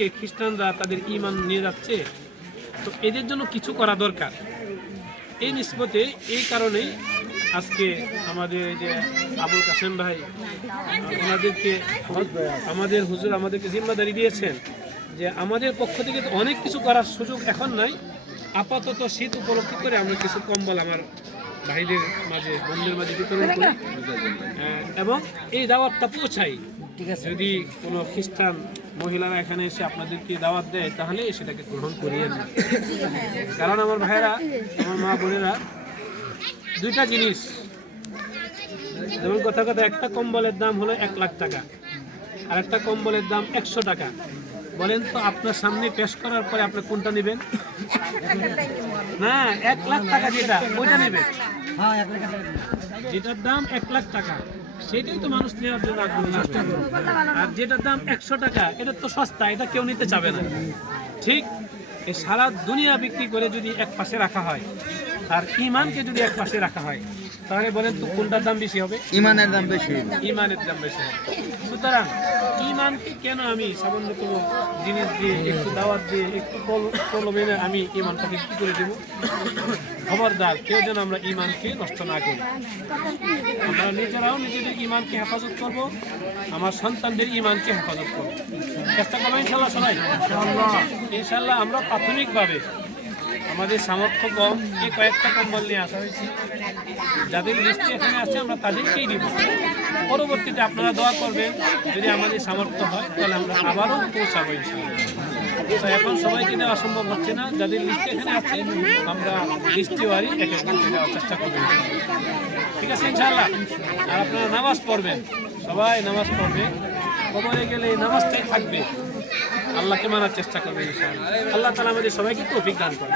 দিকে খ্রিস্টানরা তাদের ঈমান নিয়ে যাচ্ছে। তো এদের জন্য কিছু করা দরকার। এই নিসবতে এই কারণেই আজকে আমাদের যে আবুল কাসেম ভাই ওনাদেরকে আমাদের হুজুর আমাদেরকে জিম্মাদারি দিয়েছেন যে আমাদের পক্ষ থেকে তো অনেক কিছু করার সুযোগ এখন নাই, আপাতত শীত উপলক্ষে করে আমরা কিছু কম্বল আমার ভাইদের মাঝে বন্ধুদের মাঝে বিতরণ করি এবং এই দাওয়াতটা পৌঁছাই। যদি কোনো খ্রিস্টান মহিলারা এখানে এসে আপনাদেরকে দাওয়াত দেয় তাহলে সেটাকে গ্রহণ করিয়ে না। কারণ আমার ভাইয়েরা, আমার মা বোনেরা, দুইটা জিনিস, যেমন কথা একটা কম্বলের দাম হলো 1 লাখ টাকা আর একটা কম্বলের দাম 100 টাকা। বলেন তো আপনার সামনে পেশ করার পরে আপনি কোনটা নেবেন? না, 1 লাখ টাকা যেটা ওইটা নেবেন, যেটার দাম 1 লাখ টাকা সেটাই তো মানুষ নেওয়ার জন্য আগ্রহী। আর যেটার দাম 100 টাকা এটা তো সস্তা, এটা কেউ নিতে চাবে না। ঠিক এই সারা দুনিয়া বিক্রি করে যদি এক পাশে রাখা হয় আর ঈমানকে যদি এক পাশে রাখা হয় তাহলে বলেন তো কোনটার দাম বেশি হবে? ঈমানের দাম বেশি। ঈমানের দাম বেশি হবে। সুতরাং ঈমানকে কেন আমি সামান্যতম জিনিস দিয়ে, একটু দাওয়াত দিয়ে, একটু প্রলোভনে আমি ঈমানটাকে কি করে দেবো? খবরদার, কেউ যেন আমরা ঈমানকে নষ্ট না করি। আমরা নিজেরাও নিজেদের ঈমানকে হেফাজত করব, আমার সন্তানদের ঈমানকে হেফাজত করব। চেষ্টা করবো ইনশাল্লাহ সবাই। ইনশাল্লাহ আমরা প্রাথমিকভাবে আমাদের সামর্থ্য কম, এই কয়েকটা কম্বল নিয়ে আসা হয়েছে। যাদের লিস্টে এখানে আছে আমরা তাদেরকেই দিব। পরবর্তীতে আপনারা দোয়া করবেন, যদি আমাদের সামর্থ্য হয় তাহলে আমরা আবারও পৌঁছাবো ইনশাআল্লাহ। তো এখন সবাইকে দেওয়া সম্ভব হচ্ছে না, যাদের লিস্টে এখানে আছে আমরা লিস্টিওয়ারি এক একজন দেওয়ার চেষ্টা করবেন। ঠিক আছে ইনশাআল্লাহ। আর আপনারা নামাজ পড়বেন, সবাই নামাজ পড়বে, কবরে গেলে এই নামাজটাই থাকবে, আল্লাহকে মানার চেষ্টা করবেন ইনশাআল্লাহ। আল্লাহ তাআলা আমাদের সবাইকে তৌফিক দান করেন।